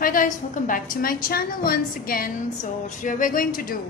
Hi guys, welcome back to my channel once again. So today we're going to do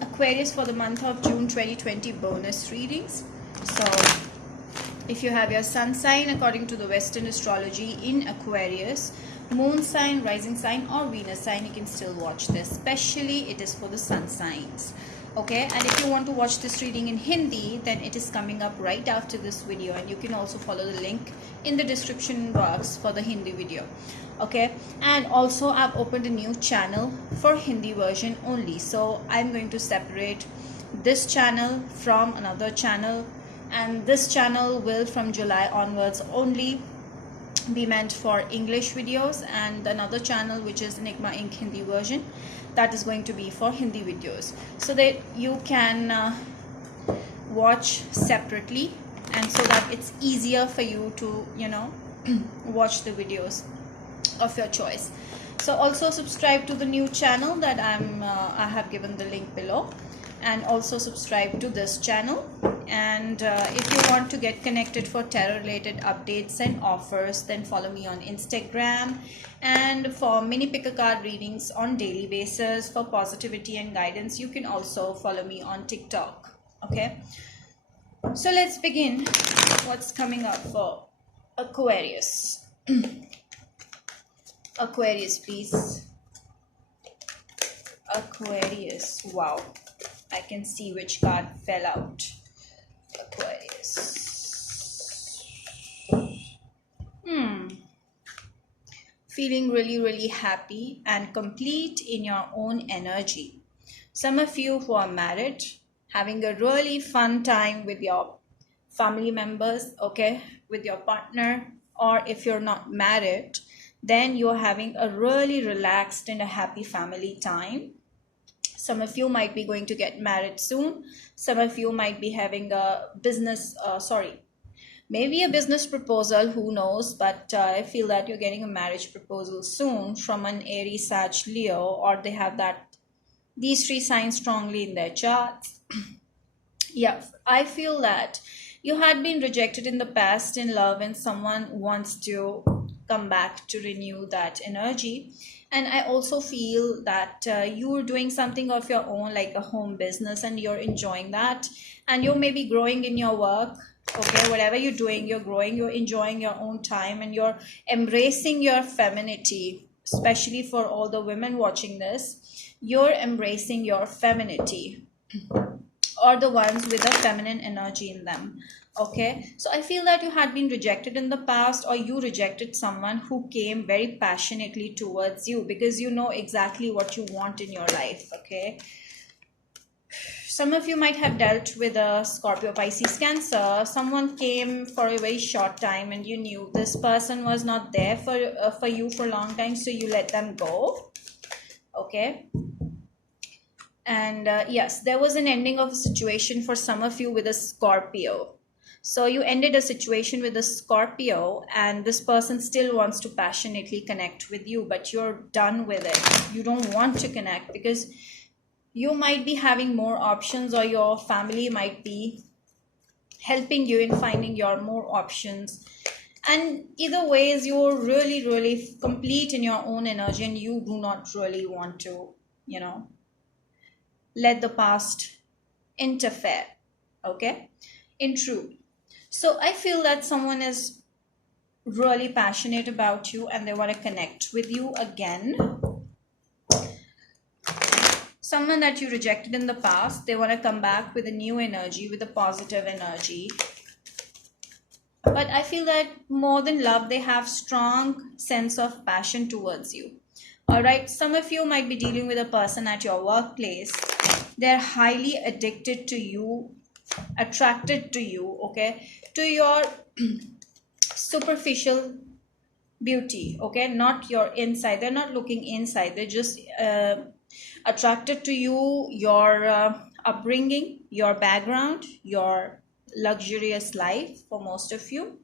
Aquarius for the month of June 2020 bonus readings. So if you have your sun sign according to the Western astrology in Aquarius, moon sign, rising sign or Venus sign, you can still watch this. Especially it is for the sun signs. Okay, and if you want to watch this reading in Hindi, then it is coming up right after this video, and you can also follow the link in the description box for the Hindi video. Okay, and also I've opened a new channel for Hindi version only, so I'm going to separate this channel from another channel, and this channel will from July onwards only be meant for English videos, and another channel which is Enigma Inc. Hindi version, that is going to be for Hindi videos, so that you can watch separately, and so that it's easier for you to watch the videos of your choice. So also subscribe to the new channel that I have given the link below, and also subscribe to this channel. And if you want to get connected for tarot related updates and offers, then follow me on Instagram, and for mini pick a card readings on daily basis for positivity and guidance, you can also follow me on TikTok. Okay, so let's begin. What's coming up for Aquarius? Aquarius, please. Aquarius. Wow, I can see which card fell out. Aquarius. Feeling really happy and complete in your own energy. Some of you who are married, having a really fun time with your family members, okay, with your partner. Or if you're not married, then you're having a really relaxed and a happy family time. Some of you might be going to get married soon. Some of you might be having a maybe a business proposal, who knows, but I feel that you're getting a marriage proposal soon from an Aries, Sag, Leo, or they have these three signs strongly in their charts. Yeah, I feel that you had been rejected in the past in love, and someone wants to come back to renew that energy. And I also feel that you're doing something of your own, like a home business, and you're enjoying that, and you're maybe growing in your work. Okay, whatever you're doing, you're growing, you're enjoying your own time, and you're embracing your femininity. Especially for all the women watching this, you're embracing your femininity, or the ones with a feminine energy in them. Okay, so I feel that you had been rejected in the past, or you rejected someone who came very passionately towards you, because you know exactly what you want in your life. Okay, some of you might have dealt with a Scorpio, Pisces, Cancer. Someone came for a very short time, and you knew this person was not there for you for a long time, so you let them go. Okay, and yes, there was an ending of a situation for some of you with a Scorpio. So you ended a situation with a Scorpio, and this person still wants to passionately connect with you, but you're done with it. You don't want to connect because you might be having more options, or your family might be helping you in finding your more options. And either ways, you're really complete in your own energy, and you do not really want to, let the past interfere. Okay, in truth. So I feel that someone is really passionate about you, and they want to connect with you again. Someone that you rejected in the past, they want to come back with a new energy, with a positive energy. But I feel that more than love, they have strong sense of passion towards you. All right, some of you might be dealing with a person at your workplace. They're highly addicted to you, attracted to you, okay, to your superficial beauty, okay, not your inside. They're not looking inside, they're just attracted to you, your upbringing, your background, your luxurious life for most of you.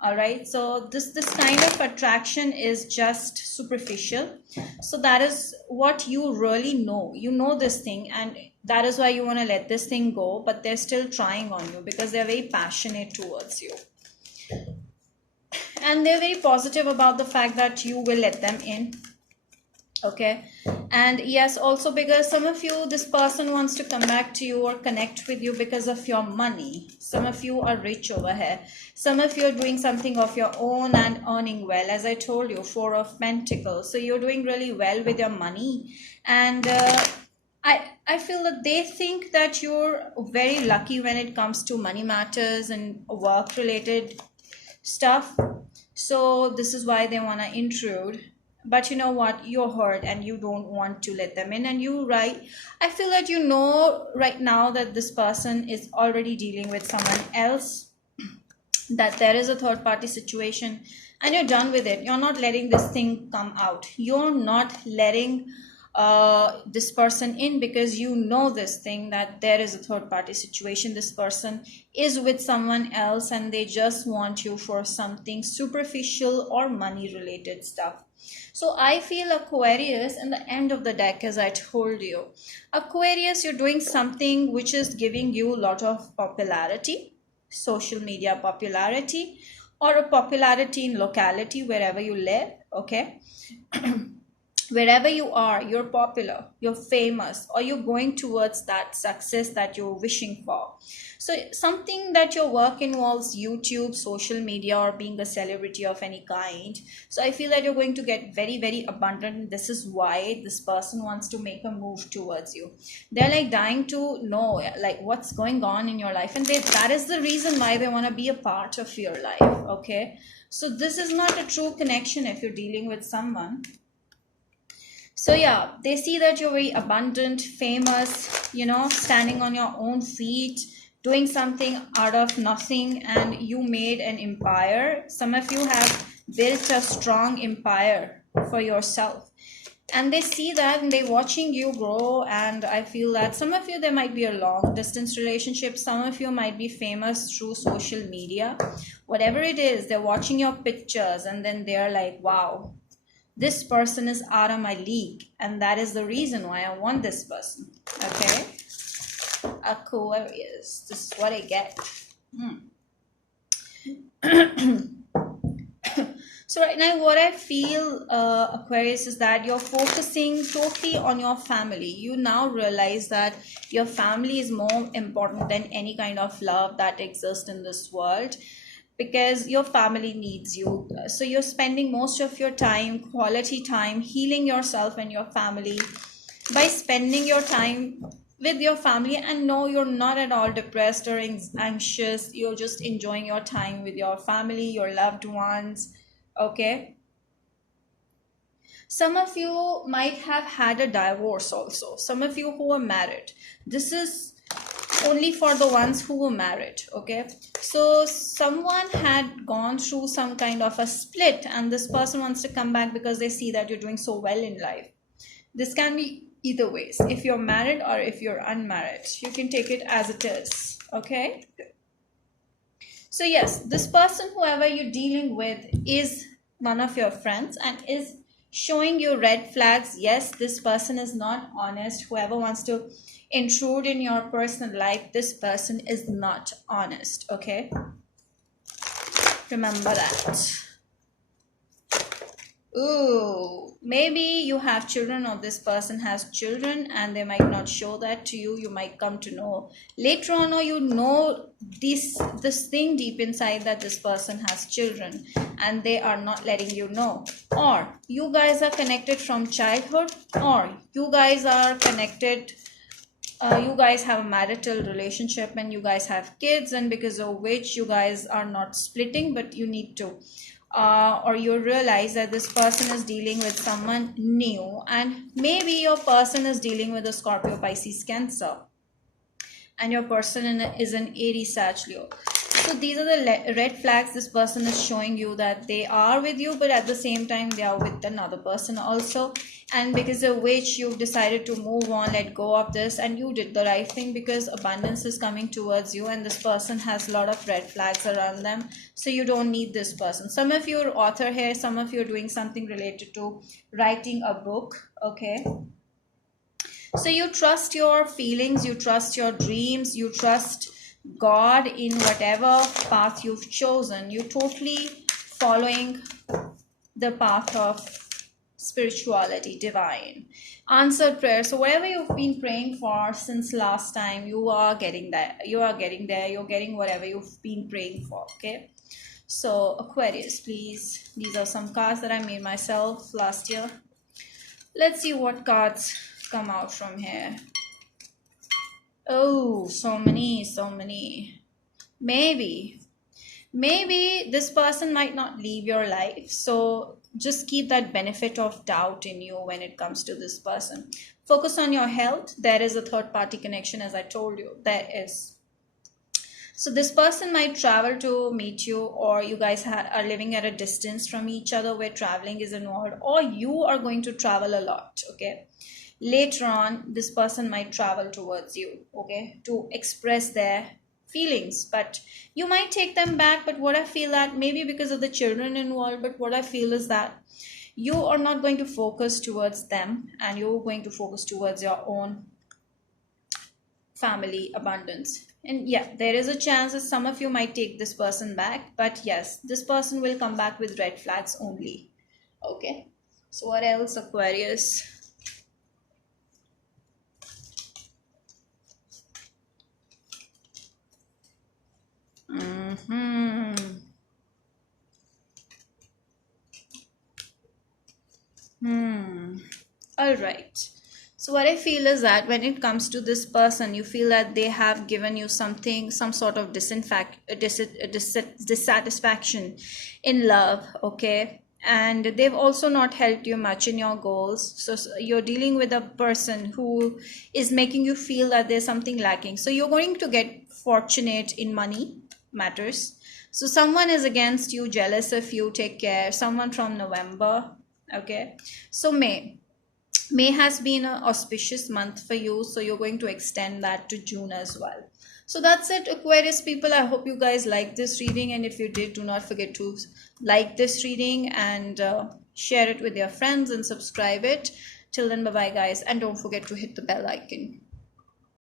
All right, so this kind of attraction is just superficial. So that is what you really know. You know this thing, and that is why you want to let this thing go, but they're still trying on you because they're very passionate towards you. and they're very positive about the fact that you will let them in. Okay. And yes, also because some of you, this person wants to come back to you or connect with you because of your money. Some of you are rich over here. Some of you are doing something of your own and earning well. As I told you, Four of Pentacles. So you're doing really well with your money. And I feel that they think that you're very lucky when it comes to money matters and work related stuff. So this is why they want to intrude. But you know what, you're hurt and you don't want to let them in. And you, right, I feel that you know right now that this person is already dealing with someone else, that there is a third party situation, and you're done with it. You're not letting this thing come out. You're not letting this person in because you know this thing, that there is a third party situation. This person is with someone else and they just want you for something superficial or money related stuff. So I feel Aquarius in the end of the deck, as I told you, Aquarius, you're doing something which is giving you a lot of popularity, social media popularity, or a popularity in locality wherever you live. Okay. Wherever you are, you're popular, you're famous, or you're going towards that success that you're wishing for. So something that your work involves YouTube, social media, or being a celebrity of any kind. So I feel that you're going to get very, very abundant. This is why this person wants to make a move towards you. They're like dying to know like what's going on in your life, and that is the reason why they want to be a part of your life. Okay. So this is not a true connection if you're dealing with someone. So yeah, they see that you're very abundant, famous, standing on your own feet, doing something out of nothing, and you made an empire. Some of you have built a strong empire for yourself. And they see that and they're watching you grow. And I feel that some of you, there might be a long distance relationship. Some of you might be famous through social media. Whatever it is, they're watching your pictures and then they're like, wow, this person is out of my league, and that is the reason why I want this person. Okay. Aquarius, this is what I get. So right now what I feel, Aquarius, is that you're focusing totally on your family. You now realize that your family is more important than any kind of love that exists in this world, because your family needs you. So you're spending most of your time, quality time, healing yourself and your family by spending your time with your family. And no, you're not at all depressed or anxious. You're just enjoying your time with your family, your loved ones. Okay. Some of you might have had a divorce also. Some of you who are married. This is only for the ones who were married. Okay. So someone had gone through some kind of a split and this person wants to come back because they see that you're doing so well in life. This can be either ways. If you're married or if you're unmarried, you can take it as it is. Okay. So yes, this person, whoever you're dealing with, is one of your friends and is showing you red flags. Yes, this person is not honest. Whoever wants to intrude in your personal life, this person is not honest. Okay. Remember that. Ooh, maybe you have children or this person has children and they might not show that to you. You might come to know later on, or you know this thing deep inside that this person has children and they are not letting you know. Or you guys are connected from childhood, or you guys are connected, you guys have a marital relationship and you guys have kids, and because of which you guys are not splitting, but you need to. Or you realize that this person is dealing with someone new, and maybe your person is dealing with a Scorpio, Pisces, Cancer, and your person is an Aries, Sag, Leo. So these are the red flags this person is showing you, that they are with you, but at the same time they are with another person also, and because of which you've decided to move on, let go of this, and you did the right thing because abundance is coming towards you and this person has a lot of red flags around them. So you don't need this person. Some of you are author here, some of you are doing something related to writing a book. Okay. So you trust your feelings, you trust your dreams, you trust God in whatever path you've chosen. You totally following the path of spirituality, divine answered prayer. So whatever you've been praying for since last time, you are getting that. You're getting whatever you've been praying for. Okay. So Aquarius, please, these are some cards that I made myself last year. Let's see what cards come out from here. Oh, so many. Maybe this person might not leave your life, so just keep that benefit of doubt in you when it comes to this person. Focus on your health. There is a third party connection, as I told you. There is. So this person might travel to meet you, or you guys are living at a distance from each other where traveling is involved, or you are going to travel a lot. Okay, later on this person might travel towards you, okay, to express their feelings, but you might take them back. But what I feel that maybe because of the children involved, but what I feel is that you are not going to focus towards them, and you're going to focus towards your own family abundance. And yeah, there is a chance that some of you might take this person back, but yes, this person will come back with red flags only. Okay, so what else, Aquarius? All right. So what I feel is that when it comes to this person, you feel that they have given you something, some sort of dissatisfaction in love, okay? And they've also not helped you much in your goals. So you're dealing with a person who is making you feel that there's something lacking. So you're going to get fortunate in money matters. So someone is against you, jealous of you, take care. Someone from November, okay? So May has been an auspicious month for you, so you're going to extend that to June as well. So that's it, Aquarius people. I hope you guys like this reading, and if you did, do not forget to like this reading and share it with your friends and subscribe it. Till then, bye bye guys, and don't forget to hit the bell icon.